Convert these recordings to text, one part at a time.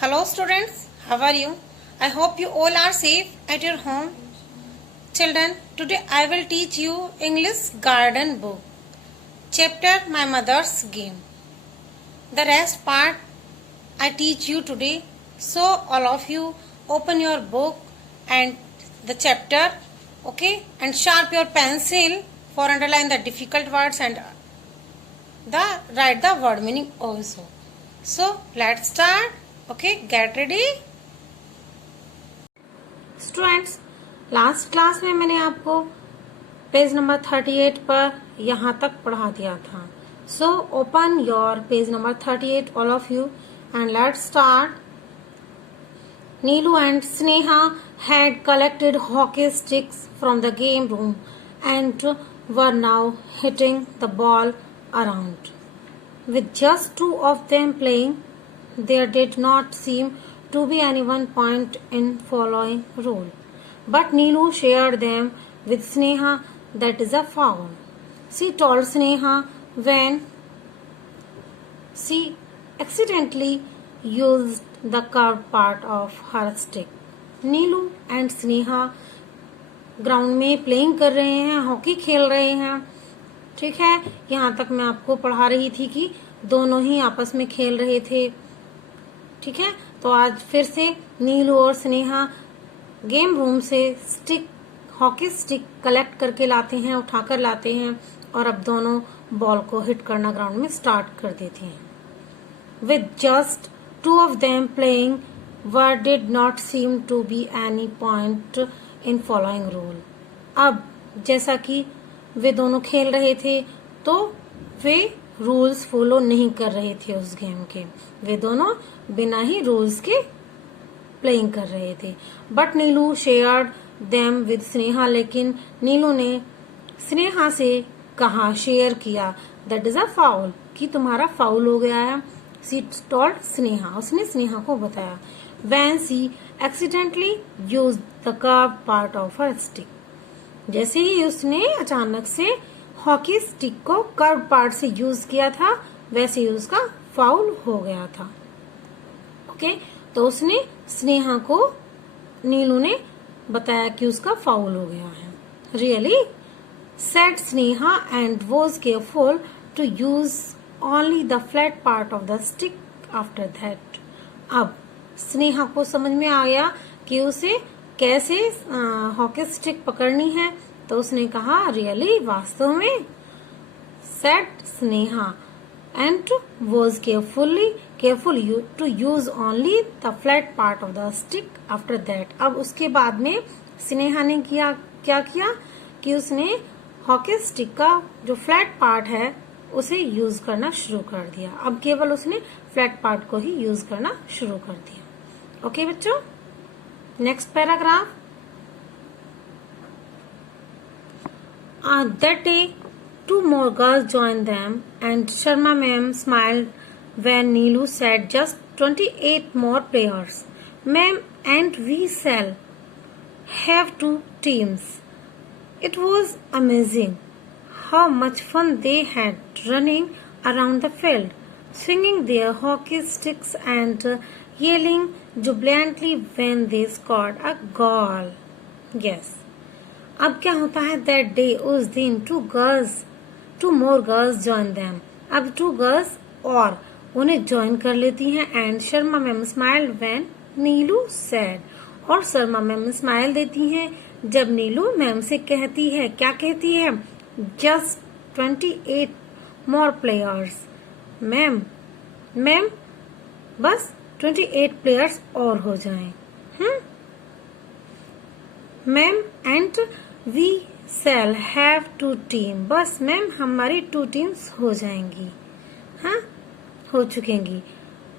Hello students, how are you? I hope you all are safe at your home. Children, today I will teach you English Garden book. Chapter My Mother's Game. The rest part I teach you today. So all of you open your book and the chapter, okay? And sharp your pencil for underline the difficult words and write the word meaning also. So let's start. Okay, get ready. Students, last class में मैंने आपको page number 38 पर यहाँ तक पढ़ा दिया था. So open your page number 38 all of you and let's start. Neelu and Sneha had collected hockey sticks from the game room and were now hitting the ball around. With just two of them playing, there did not seem to be any one point in following rule. But Neelu shared them with Sneha that is a foul. She told Sneha when she accidentally used the curved part of her stick. Neelu and Sneha ground में playing कर रहे हैं, hockey खेल रहे हैं. ठीक है, यहाँ तक मैं आपको पढ़ा रही थी कि दोनों ही आपस में खेल रहे थे. ठीक है, तो आज फिर से नीलू और स्नेहा गेम रूम से हॉकी स्टिक कलेक्ट करके लाते हैं, उठाकर लाते हैं और अब दोनों बॉल को हिट करना ग्राउंड में स्टार्ट कर देते हैं. With just two of them playing were did not seem to be any point in following rule. अब जैसा कि वे दोनों खेल रहे थे तो वे रूल्स फॉलो नहीं कर रहे थे उस गेम के. वे दोनों बिना ही रूल्स के प्लेइंग कर रहे थे. But Neelu shared them with Sneha. लेकिन नीलू ने स्नेहा से कहा, शेयर किया, दैट इज अ फाउल, कि तुम्हारा फाउल हो गया है. शी टोल्ड स्नेहा, उसने स्नेहा को बताया. When she accidentally used the curved part of her stick. जैसे ही उसने अचानक से हॉकी स्टिक को कर्व पार्ट से यूज किया था वैसे ही उसका फाउल हो गया था. ओके, तो उसने स्नेहा को नीलू ने बताया कि उसका फाउल हो गया है. Really said Sneha and was careful to use only the flat part of the stick after that. अब स्नेहा को समझ में आ गया कि उसे कैसे हॉकी स्टिक पकड़नी है, तो उसने कहा, रियली, वास्तव में, said Sneha and was careful to use only the flat part of the stick after that. अब उसके बाद में स्नेहा ने क्या किया कि उसने हॉकी स्टिक का जो फ्लैट पार्ट है उसे यूज करना शुरू कर दिया. अब केवल उसने फ्लैट पार्ट को ही यूज करना शुरू कर दिया. ओके बच्चों, next paragraph. That day, two more girls joined them, and Sharma ma'am smiled when Neelu said, "Just 28 more players, ma'am, and we shall have 2 teams." It was amazing how much fun they had running around the field, swinging their hockey sticks and yelling jubilantly when they scored a goal. Yes. अब क्या होता है, that day, उस दिन, two more girls join them. अब 2 girls और उन्हें join कर लेती हैं. And Sharma ma'am smiled when Neelu said, और शर्मा मैम स्माइल देती हैं जब नीलू मैम से कहती है, क्या कहती है, जस्ट 28 मोर प्लेयर्स. मैम बस 28 प्लेयर्स और हो जाएं. Ma'am and we shall have 2 team. बस मैम हमारी 2 टीम्स हो जाएंगी, हाँ, हो चुकेंगी.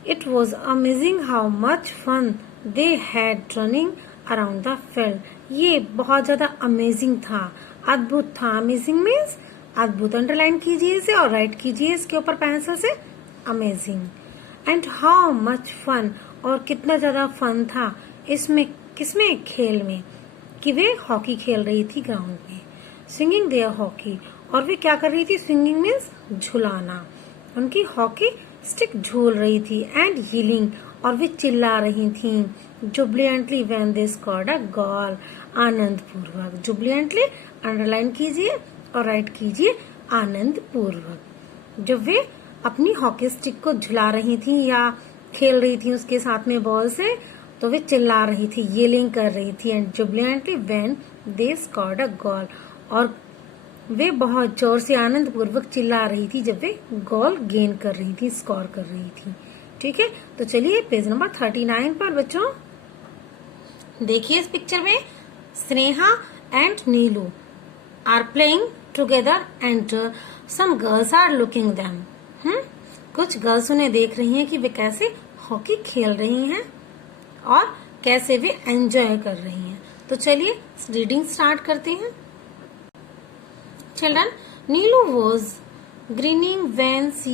It was amazing how much fun they had running around the field. ये बहुत ज्यादा अमेजिंग था, अद्भुत था. अमेजिंग मीन्स अद्भुत. अंडरलाइन कीजिए इसे और राइट कीजिए इसके ऊपर पेंसिल से, amazing. And how much fun, और कितना ज्यादा फन था इसमें, किसमें, खेल में, कि वे हॉकी खेल रही थी ग्राउंड में. स्विंगिंग देयर हॉकी, और वे क्या कर रही थी, स्विंगिंग मीन्स झुलाना. उनकी हॉकी स्टिक झूल रही थी एंड yelling और वे चिल्ला रही थी जुबिलियंटली व्हेन दे स्कोर्ड अ गोल आनंद पूर्वक। जुबिलियंटली अंडरलाइन कीजिए और राइट कीजिए आनंद पूर्वक। जब वे अपनी हॉकी स्टिक को झुला रही थी या खेल रही थी उसके साथ में बॉल से, तो वे चिल्ला रही थी, येलिंग कर रही थी and jubilantly when they scored a goal, और वे बहुत जोर से आनंद पूर्वक चिल्ला रही थी जब वे गोल गेन कर रही थी, स्कोर कर रही थी। ठीक है, तो चलिए पेज नंबर 39 पर बच्चों देखिए, इस पिक्चर में Sneha and Neelu are playing together and some girls are looking them. कुछ गर्ल्स उन्हें देख रही हैं कि वे कैसे हॉकी खेल रही हैं और कैसे वे एंजॉय कर रही हैं। तो चलिए रीडिंग स्टार्ट करते हैं। Children, Neelu was grinning when she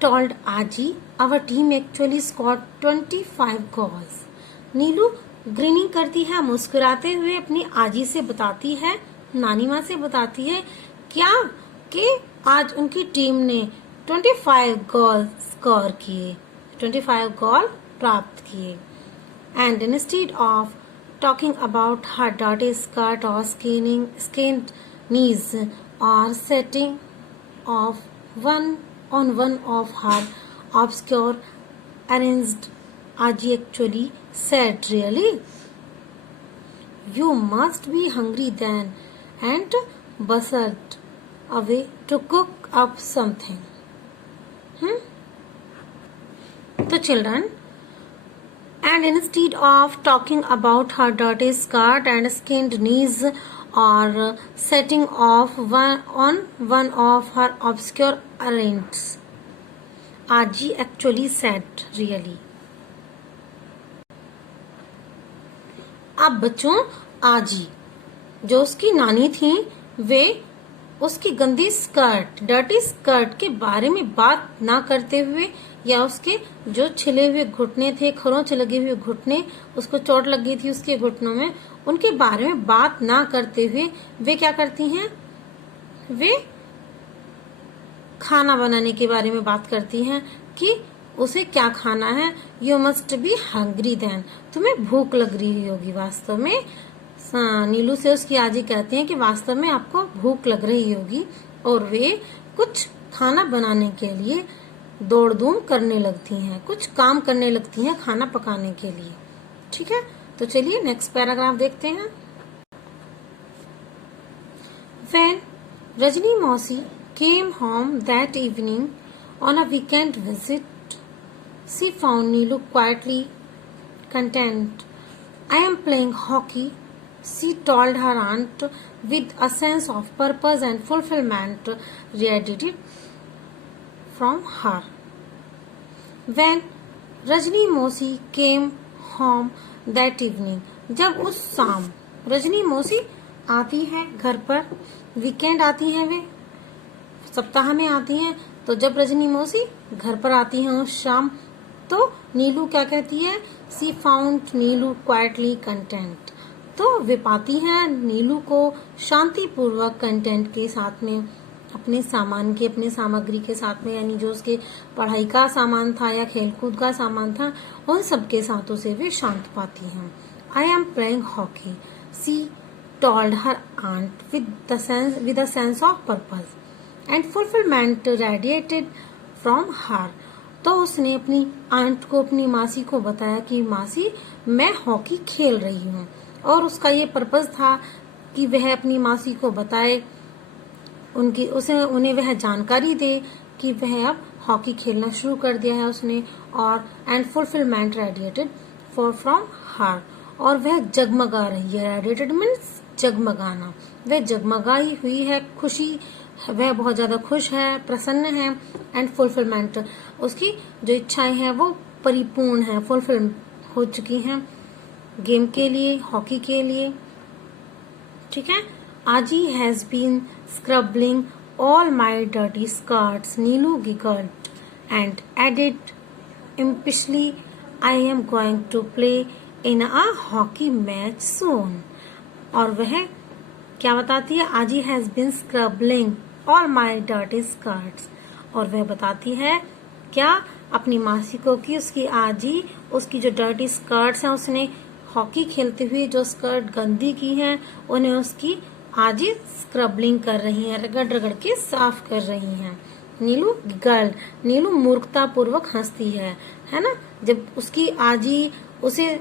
told Aji, our team actually scored 25 goals. Neelu grinning करती है, मुस्कुराते हुए अपनी आजी से बताती है, नानी माँ से बताती है क्या कि आज उनकी टीम ने 25 गोल स्कोर किए, 25 गोल प्राप्त किए। And instead of talking about her dirty skirt or skinned knees or setting off one of her obscure errands, Aji actually said, really? You must be hungry then, and bustled away to cook up something. So children, and instead of talking about her dirty skirt and skinned knees or setting off one of her obscure errands, Aji actually said, really. अब बच्चों, आजी जो उसकी नानी थी, वे उसकी गंदी skirt, dirty skirt के बारे में बात ना करते हुए या उसके जो छिले हुए घुटने थे, खरोंच लगे हुए घुटने, उसको चोट लग गई थी उसके घुटनों में, उनके बारे में बात ना करते हुए वे क्या करती हैं, वे खाना बनाने के बारे में बात करती हैं कि उसे क्या खाना है। You must be hungry then, तुम्हें भूख लग रही होगी। वास्तव में नीलू से उसकी आजी कहती हैं कि वास्तव में आपको भूख लग रही होगी, और वे कुछ खाना बनाने के लिए दौड़ धूम करने लगती हैं, कुछ काम करने लगती हैं खाना पकाने के लिए। ठीक है, तो चलिए नेक्स्ट पैराग्राफ देखते हैं। When Rajni Mausi came home that evening on a weekend visit, she found Neelu quietly content. I am playing hockey, she told her aunt with a sense of purpose and fulfillment radiated from her. When Rajni Mausi came home that evening, जब उस शाम रजनी मौसी आती है घर पर, weekend आती हैं, वे सप्ताह में आती हैं, तो जब रजनी मौसी घर पर आती हैं उस शाम, तो नीलू क्या कहती है, सी फाउंड नीलू क्वाइटली कंटेंट, तो वे पाती हैं नीलू को शांतिपूर्वक कंटेंट के साथ में, अपने सामान के, अपने सामग्री के साथ में, यानी जो उसके पढ़ाई का सामान था या खेलकूद का सामान था, उन सबके साथ उसे वे शांत पाती हैं। I am playing hockey, she told her aunt with a sense of purpose and fulfilment radiated from her, तो उसने अपनी आंट को, अपनी मासी को बताया कि मासी मैं हॉकी खेल रही हूँ, और उसका ये पर्पस था कि वह अपनी मासी को बताए, उन्हें वह जानकारी दे कि वह अब हॉकी खेलना शुरू कर दिया है उसने, और एंड फुलफिलमेंट रेडिएटेड फ्रॉम हर, और वह जगमगा रही है। रेडिएटेड मीन्स जगमगाना, वह जगमगाई हुई है, खुशी, वह बहुत ज्यादा खुश है, प्रसन्न है, एंड फुलफिलमेंट, उसकी जो इच्छाएं हैं वो परिपूर्ण है, फुलफिल हो चुकी हैं गेम के लिए, हॉकी के लिए। ठीक है, Aaji has been scrubbing all my dirty skirts, Neelu giggled and added impishly, I am going to play in a hockey match soon. और वह क्या बताती है, Aaji has been scrubbing all my dirty skirts, और वह बताती है क्या अपनी मासी को कि उसकी आजी उसकी जो डर्टी स्कर्ट्स हैं, उसने हॉकी खेलते हुए जो स्कर्ट गंदी की हैं, उन्हें उसकी आजी स्क्रबलिंग कर रही हैं, रगड़ रगड़ के साफ कर रही हैं। नीलू गर्ल, नीलू मूर्खता पूर्वक हंसती है ना। जब उसकी आजी उसे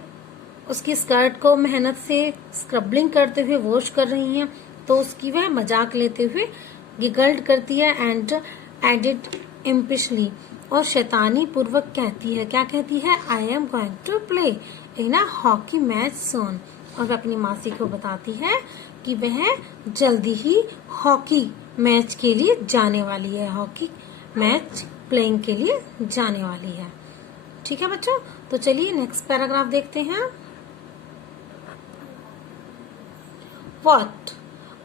उसकी स्कर्ट को मेहनत से स्क्रबलिंग करते हुए वॉश कर रही हैं, तो उसकी वह मजाक लेते हुए गिगल्ड करती है एंड एडिड इम्पिशली, और शैतानी पूर्वक कहती है, क्या कहती है, I am going to play in a hockey match soon. और वह अपनी मासी को बताती है कि वह जल्दी ही हॉकी मैच के लिए जाने वाली है, हॉकी मैच प्लेइंग के लिए जाने वाली है। ठीक है बच्चों, तो चलिए नेक्स्ट पैराग्राफ देखते हैं। What?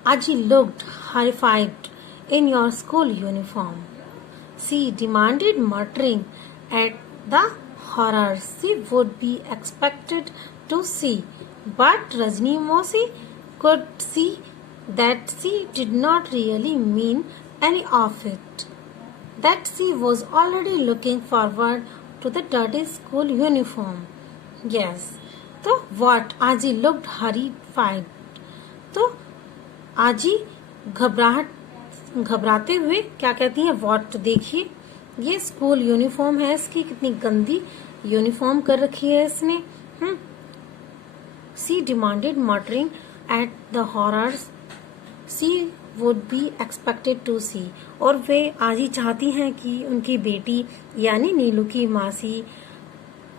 Aji looked horrified in your school uniform, she demanded, muttering at the horrors she would be expected to see. But Rajni Mosi could see that she did not really mean any of it, that she was already looking forward to the dirty school uniform. Yes, so what? Aji looked horrified. तो आजी घबराते हुए क्या कहती है, what, देखिए ये school uniform है, इसकी कितनी गंदी यूनिफॉर्म कर रखी है इसने। She demanded muttering at the horrors she would be expected to see, और वे आजी चाहती हैं कि उनकी बेटी यानी नीलू की मासी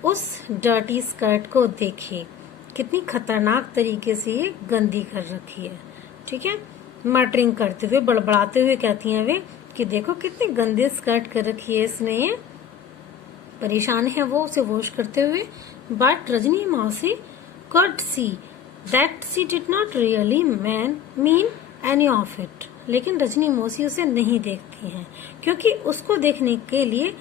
उस डर्टी स्कर्ट को देखे। कितनी खतरनाक तरीके से ये गंदी कर रखी है। ठीक है, मटरिंग करते हुए बड़बड़ाते हुए कहती हैं वे कि देखो कितनी गंदी स्कर्ट कर रखी है इसने, ये परेशान है वो उसे वॉश करते हुए। बट रजनी मौसी could see that she did not really mean any of it, लेकिन रजनी मौसी उसे नहीं देखती हैं क्योंकि उसको देखने के लिए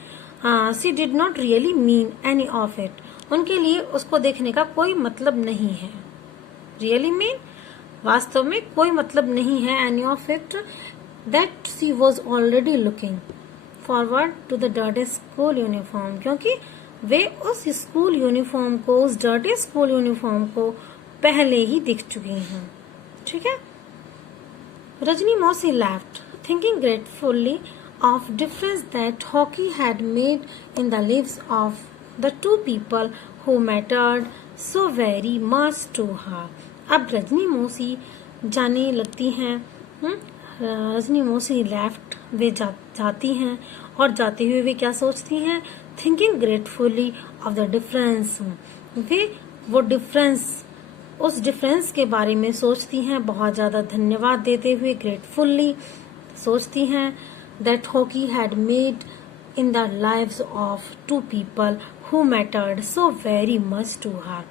she did not really mean any of it, उनके लिए उसको देखने का कोई मतलब नहीं है। रियली मीन, वास्तव में कोई मतलब नहीं है, any of it, that she was already looking forward to the dirty school uniform, क्योंकि वे उस स्कूल यूनिफॉर्म को, उस डर्टी स्कूल यूनिफॉर्म को पहले ही दिख चुकी हैं। ठीक है, रजनी मौसी laughed, thinking gratefully of difference that hockey had made in the lives of the two people who mattered so very much to her. अब रजनी मौसी जाने लगती हैं। रजनी मौसी लेफ्ट, वे जाती हैं, और जाते हुए वे क्या सोचती हैं, thinking gratefully of the difference, वे वो डिफरेंस, उस डिफरेंस के बारे में सोचती हैं, बहुत ज्यादा धन्यवाद देते हुए ग्रेटफुली सोचती हैं, that hockey had made in the lives of two people who mattered so very much to her,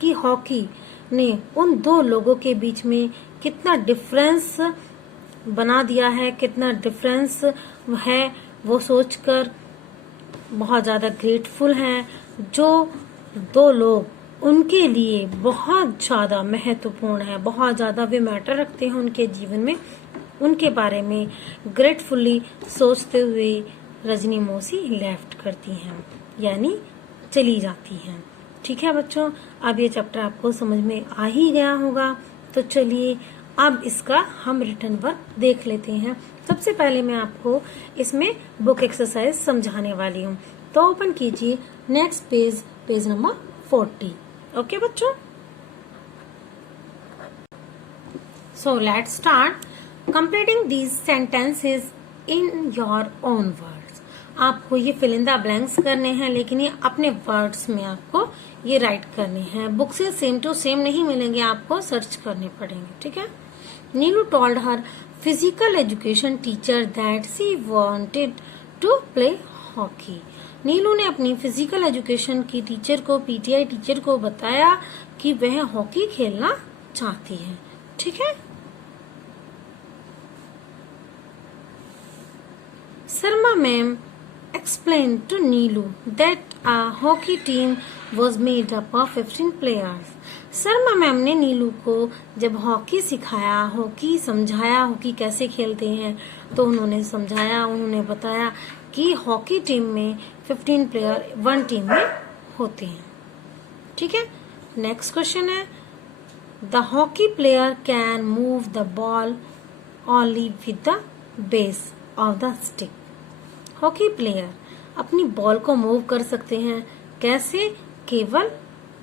कि हॉकी ने उन दो लोगों के बीच में कितना डिफरेंस बना दिया है, कितना डिफरेंस है, वो सोचकर बहुत ज्यादा ग्रेटफुल हैं। जो दो लोग उनके लिए बहुत ज्यादा महत्वपूर्ण है, बहुत ज्यादा वे मैटर रखते हैं उनके जीवन में, उनके बारे में ग्रेटफुली सोचते हुए रजनी मौसी लेफ्ट करती हैं, यानी चली जाती हैं। ठीक है बच्चों, अब ये चैप्टर आपको समझ में आ ही गया होगा। तो चलिए अब इसका हम रिटन वर्क देख लेते हैं। सबसे पहले मैं आपको इसमें बुक एक्सरसाइज समझाने वाली हूँ। तो ओपन कीजिए next page, page number 40। Okay बच्चों, so let's start completing these sentences in your own words. आपको ये फिल इन द ब्लैंक्स करने हैं, लेकिन ये अपने वर्ड्स में आपको ये राइट करने हैं। बुक से सेम टू सेम नहीं मिलेंगे, आपको सर्च करने पड़ेंगे। ठीक है, Neelu told her physical education teacher that she wanted to play hockey. नीलू ने अपनी फिजिकल एजुकेशन की टीचर को, पीटीआई टीचर को बताया कि वह हॉकी खेलना चाहती है। ठीक है, Sharma ma'am explained to Neelu that a hockey team was made up of 15 players. Sharma ma'am ने नीलू को जब हॉकी सिखाया, हॉकी समझाया, हॉकी कैसे खेलते हैं, तो उन्होंने समझाया, उन्होंने बताया कि हॉकी टीम में 15 प्लेयर वन टीम में होते हैं। ठीक है, नेक्स्ट क्वेश्चन है the hockey player can move the ball only with the base of the stick. Hockey player अपनी बॉल को मूव कर सकते हैं, कैसे? केवल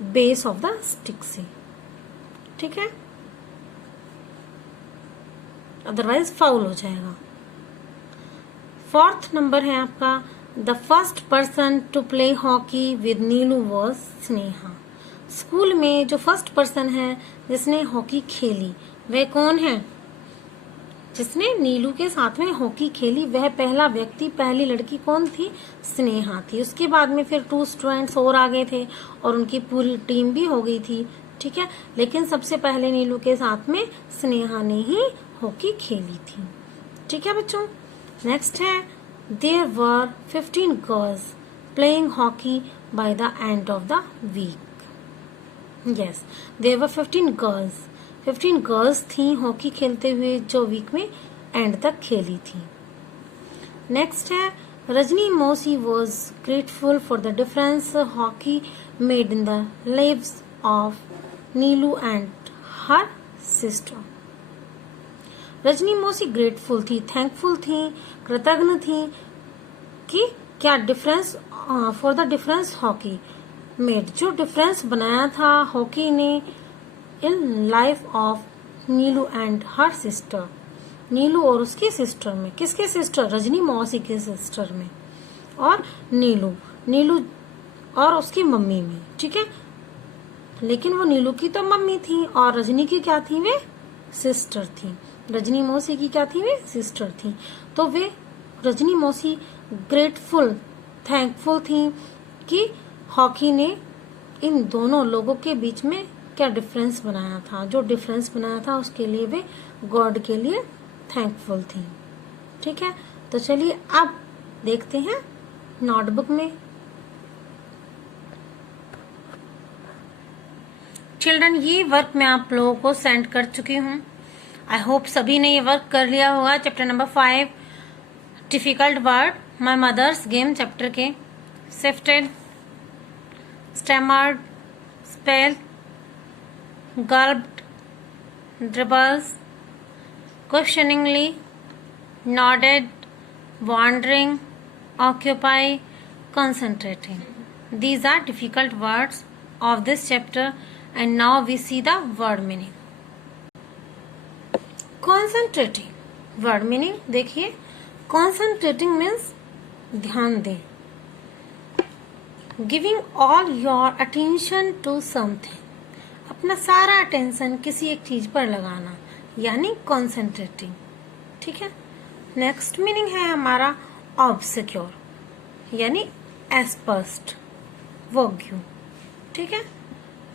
बेस ऑफ द स्टिक से। ठीक है, अदरवाइज फाउल हो जाएगा। फोर्थ नंबर है आपका the first person to play hockey with Neelu was Sneha. School में जो फर्स्ट पर्सन है जिसने हॉकी खेली वह कौन है? जिसने नीलू के साथ में हॉकी खेली वह पहला व्यक्ति, पहली लड़की कौन थी? स्नेहा थी। उसके बाद में फिर 2 स्टूडेंट्स और आ गए थे और उनकी पूरी टीम भी हो गई थी। ठीक है, लेकिन सबसे पहले नीलू के साथ में स्नेहा ने ही हॉकी खेली थी। ठीक है बच्चों, नेक्स्ट है there were 15 girls playing hockey by the end of the week. Yes, there were 15 girls थी हॉकी खेलते हुए जो वीक में एंड तक खेली थी। नेक्स्ट है Rajni Mausi was grateful for the difference hockey made in the lives of Neelu and her sister. Rajni Mausi grateful थी, थैंकफुल थी, कृतज्ञ थी कि क्या difference for the difference hockey made, जो डिफरेंस बनाया था हॉकी ने in life of Neelu and her sister. Neelu और उसकी सिस्टर में, किसके सिस्टर? रजनी मौसी के सिस्टर में, और नीलू और उसकी मम्मी में। ठीक है, लेकिन वो नीलू की तो मम्मी थी और रजनी की क्या थी? वे सिस्टर थी। रजनी मौसी की क्या थी? वे सिस्टर थी। तो वे रजनी मौसी ग्रेटफुल, थैंकफुल थी कि हॉकी ने इन दोनों लोगों के बीच में क्या डिफरेंस बनाया था। जो डिफरेंस बनाया था उसके लिए वे गॉड के लिए थैंकफुल थी। ठीक है, तो चलिए अब देखते हैं नोटबुक में। चिल्ड्रन, ये वर्क मैं आप लोगों को सेंड कर चुकी हूँ। आई होप सभी ने ये वर्क कर लिया होगा। Chapter number 5 difficult word my mother's game chapter के sifted, stammered, spell, gulped, dribbles, questioningly, nodded, wandering, occupy, concentrating. These are difficult words of this chapter, and now we see the word meaning. Concentrating word meaning देखिए, concentrating means ध्यान दें, giving all your attention to something, अपना सारा attention किसी एक चीज पर लगाना, यानी कॉन्सेंट्रेटिंग। ठीक है, नेक्स्ट मीनिंग है हमारा ऑब्सक्योर, यानी एस्पर्स्ट, वोग्यू। ठीक है,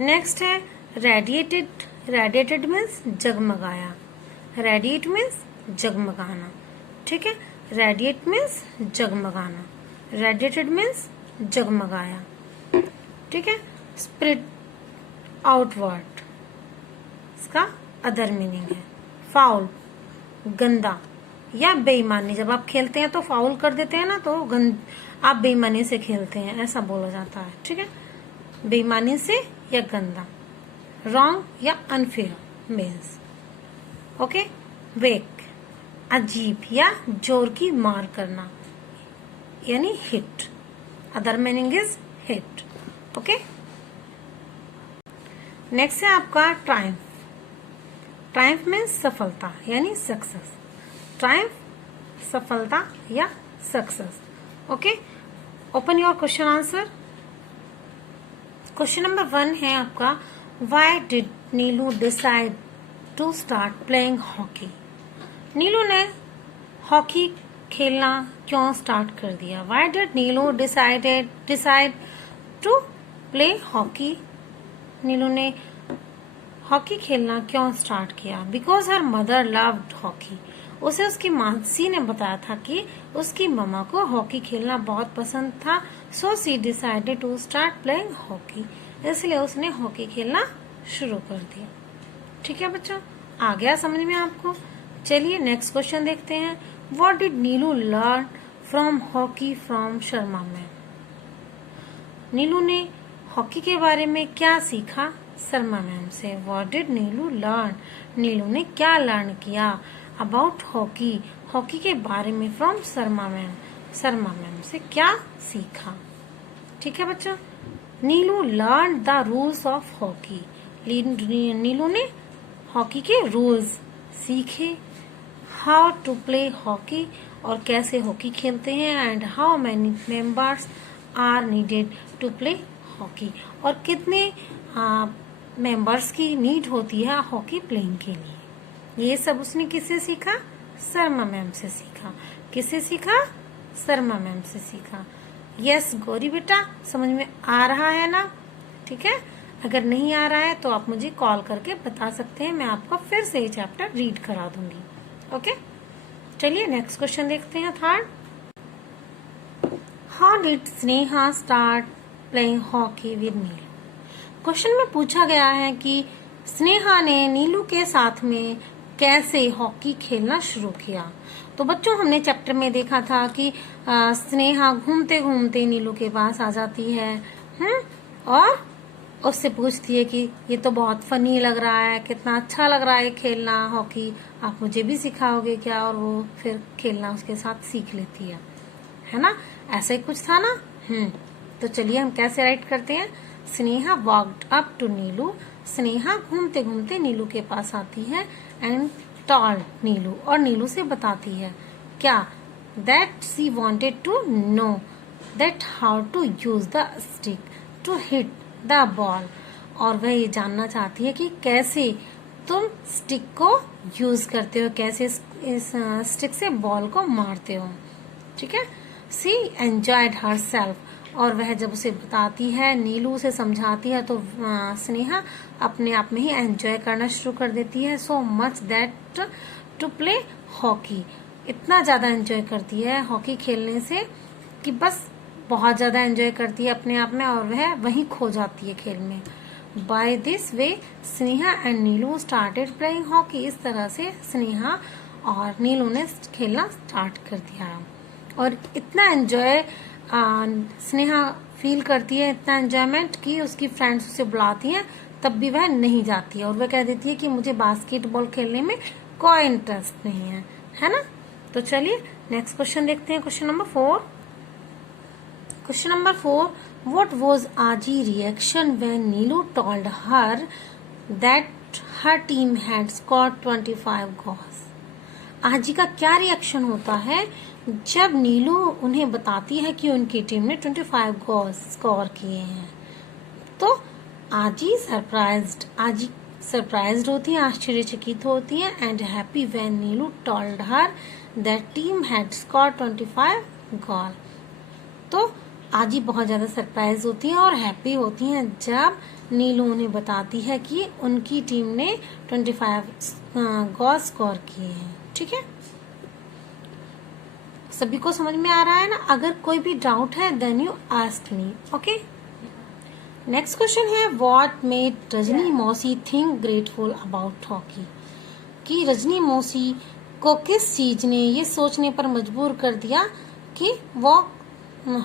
नेक्स्ट है रेडिएटेड। रेडिएटेड मीन्स जगमगाया, रेडिएट मीन्स जगमगाना। ठीक है, रेडिएट मीन्स जगमगाना, रेडिएटेड मीन्स जगमगाया। ठीक है, स्प्रेड आउटवर्ड, इसका अदर मीनिंग है। फाउल, गंदा या बेईमानी। जब आप खेलते हैं तो फाउल कर देते हैं ना, तो आप बेईमानी से खेलते हैं, ऐसा बोला जाता है। ठीक है, बेईमानी से या गंदा। रॉन्ग या अनफेयर मीन्स। ओके, वेक, अजीब या जोर की मार करना, यानी hit. Other meaning is hit. Okay, next है आपका ट्रायम्फ। ट्रायम्फ मीन्स सफलता, यानी सक्सेस। ट्रायम्फ, सफलता या success. Okay, open your question answer. Question number 1 है आपका why did Neelu decide to start playing hockey. नीलू ने हॉकी खेलना क्यों स्टार्ट कर दिया? Why did Neelu decide to play hockey. नीलू ने हॉकी खेलना क्यों स्टार्ट किया? Because her mother loved hockey. उसे उसकी मासी ने बताया था कि उसकी मम्मा को हॉकी खेलना बहुत पसंद था। So she decided to start playing hockey, इसलिए उसने हॉकी खेलना शुरू कर दिया। ठीक है बच्चों, आ गया समझ में आपको? चलिए नेक्स्ट क्वेश्चन देखते हैं। What did Neelu learn from hockey from Sharma ma'am. Neelu ने हॉकी के बारे में क्या सीखा शर्मा मैम से? What did Neelu learn? Neelu ने क्या लर्न किया अबाउट हॉकी, हॉकी के बारे में from Sharma ma'am, Sharma ma'am से क्या सीखा? ठीक है बच्चों, Neelu learn the rules of hockey. नीलू ने हॉकी के रूल्स सीखे। हाउ टू प्ले हॉकी, और कैसे हॉकी खेलते हैं। And how many members are needed to play hockey, और कितने मेंबर्स की नीड होती है हॉकी प्लेइंग के लिए। ये सब उसने किससे सीखा? शर्मा मैम से सीखा। किससे सीखा? शर्मा मैम से सीखा। यस गौरी बेटा, समझ में आ रहा है ना? ठीक है, अगर नहीं आ रहा है तो आप मुझे कॉल करके बता सकते हैं, मैं आपको फिर से ये चैप्टर रीड करा दूंगी। ओके, चलिए नेक्स्ट क्वेश्चन देखते हैं, third. How did Sneha start playing hockey with Neelu? Question में पूछा गया है कि स्नेहा ने नीलू के साथ में कैसे हॉकी खेलना शुरू किया। तो बच्चों, हमने चैप्टर में देखा था कि स्नेहा घूमते घूमते नीलू के पास आ जाती है और उससे पूछती है कि ये तो बहुत फनी लग रहा है, कितना अच्छा लग रहा है खेलना हॉकी, आप मुझे भी सिखाओगे क्या? और वो फिर खेलना उसके साथ सीख लेती है ना? ऐसा ही कुछ था ना। तो चलिए हम कैसे राइट करते हैं। स्नेहा वॉक्ड अप टू नीलू, स्नेहा घूमते घूमते नीलू के पास आती है एंड टॉल्ड नीलू, और नीलू से बताती है क्या? That she wanted to know that how to use the stick to hit the ball, और वह ये जानना चाहती है कि कैसे तुम स्टिक को यूज करते हो, कैसे इस स्टिक से बॉल को मारते हो। ठीक है, सी एंजॉयड हर सेल्फ, और वह जब उसे बताती है, नीलू उसे समझाती है, तो स्नेहा अपने आप में ही एंजॉय करना शुरू कर देती है। So much that to play hockey, इतना ज्यादा एंजॉय करती है हॉकी खेलने से कि बस बहुत ज्यादा एंजॉय करती है अपने आप में, और वह वहीं खो जाती है खेल में। By this way Sneha and Neelu started playing hockey, इस तरह से स्नेहा और नीलू ने खेलना स्टार्ट कर दिया। और इतना एंजॉय स्नेहा फील करती है, इतना एंजॉयमेंट कि उसकी फ्रेंड्स उसे बुलाती हैं तब भी वह नहीं जाती है, और वह कह देती है कि मुझे बास्केटबॉल खेलने में कोई इंटरेस्ट नहीं है ना। तो चलिए नेक्स्ट क्वेश्चन देखते हैं, question number 4। Question number 4. What was Aji's reaction when Neelu told her that her team had scored 25 goals? आजी का क्या रिएक्शन होता है जब नीलू उन्हें बताती है कि उनकी टीम ने 25 गोल्स स्कोर किए हैं? तो आजी सरप्राइज्ड होती है, आश्चर्यचकित होती है, and happy when Neelu told her that team had scored 25 गोल। तो आजी बहुत ज्यादा सरप्राइज होती हैं और हैप्पी होती हैं जब नीलू उन्हें बताती है कि उनकी टीम ने 25 गोल स्कोर किए हैं। ठीक है, सभी को समझ में आ रहा है ना? अगर कोई भी डाउट है then you ask me. Okay, next question है what made Rajni Mausi think grateful about hockey? कि रजनी मौसी को किस चीज ने ये सोचने पर मजबूर कर दिया कि वो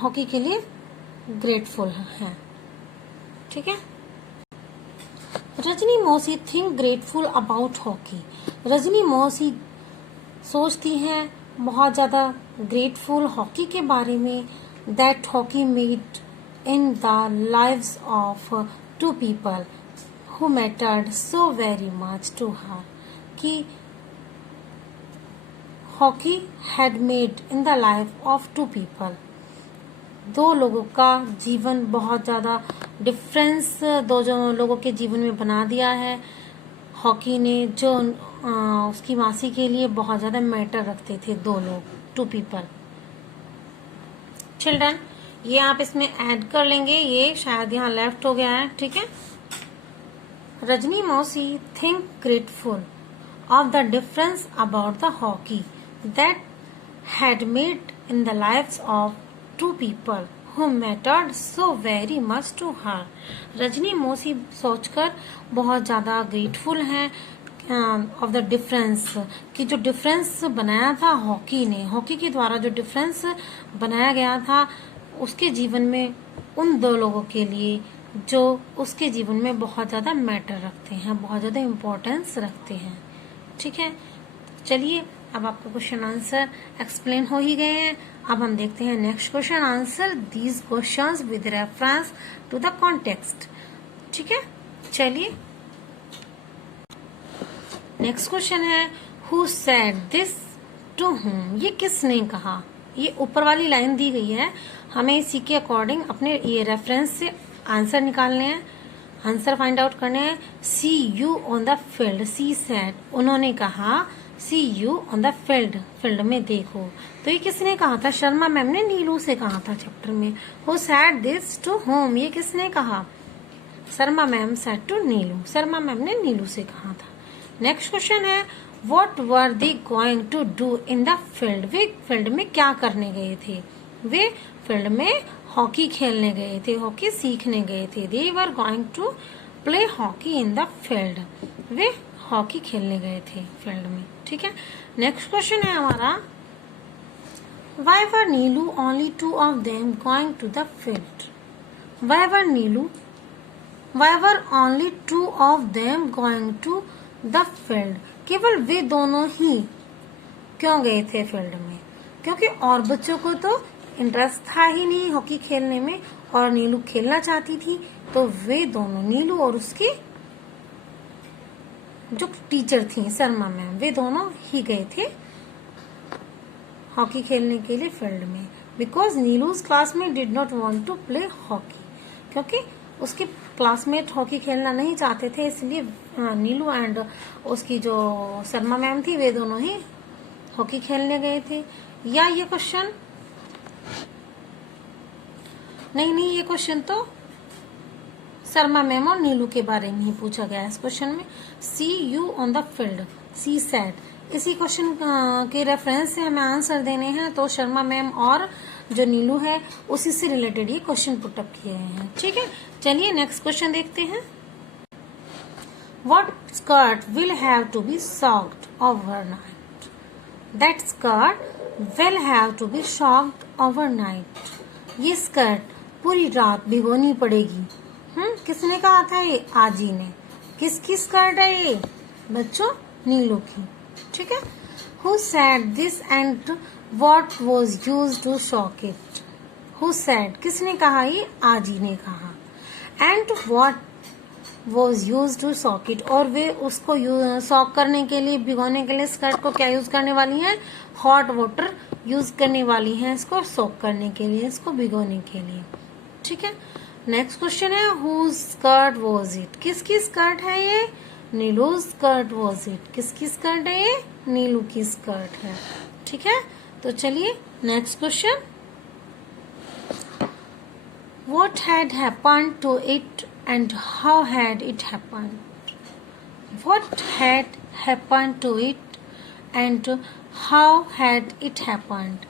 हॉकी के लिए ग्रेटफुल है। ठीक है, Rajni Mausi think grateful about hockey. Rajni मौसी सोचती हैं बहुत ज्यादा ग्रेटफुल हॉकी के बारे में, that hockey made in the lives of 2 people who mattered so very much to her, कि hockey had made in the life of 2 people, 2 लोगों का जीवन बहुत ज्यादा डिफरेंस 2 लोगों के जीवन में बना दिया है। हॉकी ने जो उसकी मासी के लिए बहुत ज्यादा मैटर रखते थे 2 लोग, 2 people। चिल्ड्रन, ये आप इसमें ऐड कर लेंगे, ये शायद यहाँ लेफ्ट हो गया है। ठीक है, Rajni Mausi think grateful of the difference about the hockey that had made in the lives of 2 people who mattered so very much to her। Rajni मौसी सोचकर बहुत ज्यादा ग्रेटफुल हैं ऑफ द डिफरेंस, कि जो डिफरेंस बनाया था हॉकी ने, हॉकी के द्वारा जो डिफरेंस बनाया गया था उसके जीवन में, उन दो लोगों के लिए जो उसके जीवन में बहुत ज़्यादा मैटर रखते हैं, बहुत ज़्यादा इम्पोर्टेंस रखते हैं। ठीक है, चलिए अब आपको क्वेश्चन आंसर एक्सप्लेन हो ही गए हैं। अब हम देखते हैं next question answer these questions with reference to the context. ठीक है, चलिए नेक्स्ट क्वेश्चन है who said this to whom, ये किसने कहा। ये ऊपर वाली लाइन दी गई है, हमें इसी के अकॉर्डिंग अपने ये रेफरेंस से आंसर निकालने हैं, आंसर फाइंड आउट करने हैं। See you on the field, she said, उन्होंने कहा see you on the field, field में देखो। तो ये किसने कहा था, शर्मा मैम ने नीलू से कहा था चैप्टर में। Who said this to whom, ये किसने कहा, Sharma ma'am said to Neelu, Sharma ma'am ने नीलू से कहा था। नेक्स्ट क्वेश्चन है what were they going to do in the field, वे फील्ड में क्या करने गए थे, वे फील्ड में हॉकी खेलने गए थे, हॉकी सीखने गए थे। They were going to play hockey in the field, वे हॉकी खेलने गए थे फील्ड में। ठीक है, नेक्स्ट क्वेश्चन है हमारा why were Neelu only two of them going to the field, why were Neelu, why were only two of them going to the field, केवल वे दोनों ही क्यों गए थे फील्ड में, क्योंकि और बच्चों को तो इंटरेस्ट था ही नहीं हॉकी खेलने में और नीलू खेलना चाहती थी, तो वे दोनों, नीलू और उसकी जो टीचर थी शर्मा मैम, वे दोनों ही गए थे हॉकी खेलने के लिए फील्ड में। Because Neelu's classmate did not want to play hockey, क्योंकि उसके क्लासमेट हॉकी खेलना नहीं चाहते थे, इसलिए नीलू एंड उसकी जो शर्मा मैम थी वे दोनों ही हॉकी खेलने गए थे। या ये क्वेश्चन नहीं, ये क्वेश्चन तो शर्मा मैम और नीलू के बारे में ही पूछा गया है इस क्वेश्चन में। See you on the field, she said, इसी क्वेश्चन के रेफरेंस से हमें आंसर देने हैं, तो शर्मा मैम और जो नीलू है उसी से रिलेटेड ये क्वेश्चन पुटअप किए हैं। ठीक है, चलिए नेक्स्ट क्वेश्चन देखते हैं। What skirt will have to be soaked overnight? That skirt will have to be soaked overnight. ये स्कर्ट पूरी रात भिगोनी पड़ेगी। किसने कहा था ये, आजी ने। किसकी स्कर्ट है ये, बच्चों नीलू की। ठीक है, Who said this and what was used to soak it? Who said, किसने कहा, ये आजी ने कहा। And what was used to soak it, और वे उसको सॉक करने के लिए, भिगोने के लिए स्कर्ट को क्या यूज करने वाली हैं, हॉट वाटर यूज करने वाली हैं इसको सॉक करने के लिए, इसको भिगोने के लिए। ठीक है, नेक्स्ट क्वेश्चन है whose स्कर्ट was it, किसकी स्कर्ट है ये, नीलू स्कर्ट was it, किसकी स्कर्ट है ये, नीलू की स्कर्ट है। ठीक है, तो चलिए next question, what had happened to it and how had it happened? What had happened to it and how had it happened?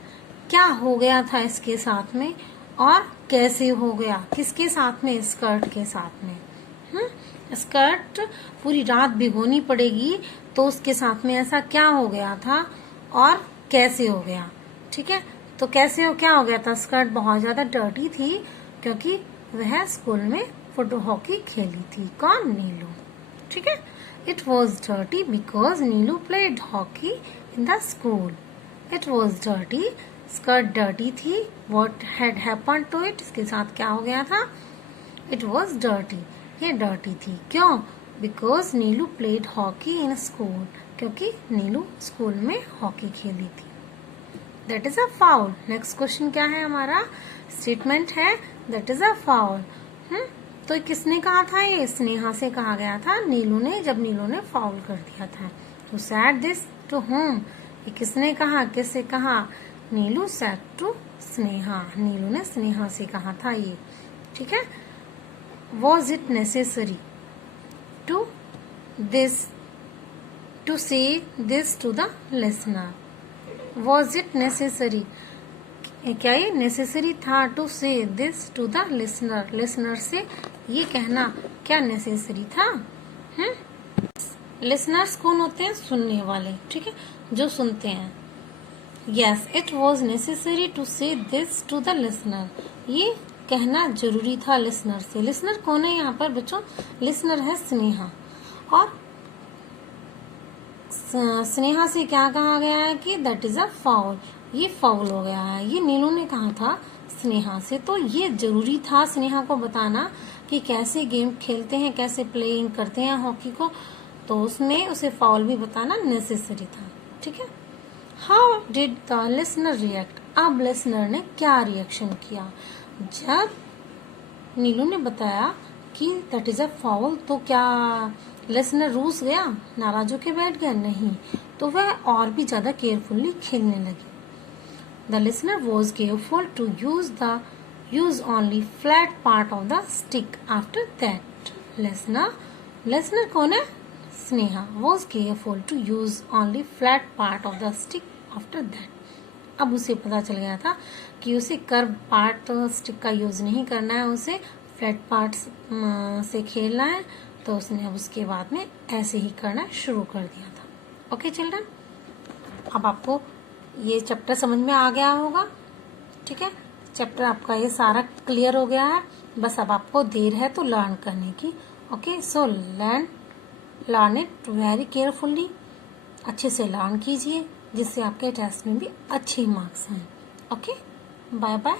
क्या हो गया था इसके साथ में और कैसे हो गया, किसके साथ में, स्कर्ट के साथ में। स्कर्ट पूरी रात भिगोनी पड़ेगी, तो उसके साथ में ऐसा क्या हो गया था और कैसे हो गया। ठीक है, तो कैसे क्या हो गया था, स्कर्ट बहुत ज्यादा डर्टी थी क्योंकि वह स्कूल में फुट हॉकी खेली थी, कौन, नीलू। ठीक है, it was dirty because Neelu played hockey in the school. It was dirty, skirt dirty थी। What had happen to it, इसके साथ क्या हो गया था, इट वॉज डर्टी, ये डर्टी थी, क्यों, because Neelu played hockey in school, क्योंकि नीलू स्कूल में हॉकी खेली थी। That is a foul. Next question क्या है हमारा, स्टेटमेंट है दैट इज अ फाउल। तो किसने कहा था, ये स्नेहा से कहा गया था, नीलू ने, जब नीलू ने फाउल कर दिया था। तो सैड दिस टू होम, ये किसने कहा, किससे कहा, नीलू सैड टू स्नेहा, नीलू ने स्नेहा से कहा था ये। ठीक है, was it necessary to this to say this to the listener, was it necessary, क्या ये नेसेसरी था to say this to the listener, listener से ये कहना क्या नेसेसरी था। लिसनर्स कौन होते हैं? सुनने वाले, ठीक है, जो सुनते हैं। Yes, it was necessary to say this to the listener. ये कहना जरूरी था लिसनर से। लिसनर कौन है यहाँ पर बच्चों? लिसनर है स्नेहा। और स्नेहा से क्या कहा गया है कि दैट इज अ फाउल, ये फाउल हो गया है। ये नीलू ने कहा था स्नेहा से। तो ये जरूरी था स्नेहा को बताना कि कैसे गेम खेलते हैं, कैसे प्लेइंग करते हैं हॉकी को। तो उसमें उसे फाउल भी बताना नेसेसरी था, ठीक है। How did the listener react? अब लिसनर ने क्या रिएक्शन किया? जब नीलू ने बताया कि दैट इज अ फाउल, तो क्या लिसनर रूस गया, नाराज होके बैठ गया? नहीं, तो वह और भी ज्यादा केयरफुली खेलने लगी। The listener was careful to use only flat part of the stick after that. Listener कौन है? Sneha. Was careful to use only flat part of the stick after that. अब उसे पता चल गया था कि उसे कर्व पार्ट स्टिक का यूज नहीं करना है, उसे फ्लैट पार्ट्स से खेलना है। तो उसने अब उसके बाद में ऐसे ही करना शुरू कर दिया था। ओके चिल्ड्रन, अब आपको ये चैप्टर समझ में आ गया होगा, ठीक है। चैप्टर आपका ये सारा क्लियर हो गया है। बस अब आपको देर है तो लर्न करने की। Okay, so learn it very carefully. अच्छे से लर्न कीजिए जिससे आपके टेस्ट में भी अच्छे मार्क्स आए। Okay, bye bye.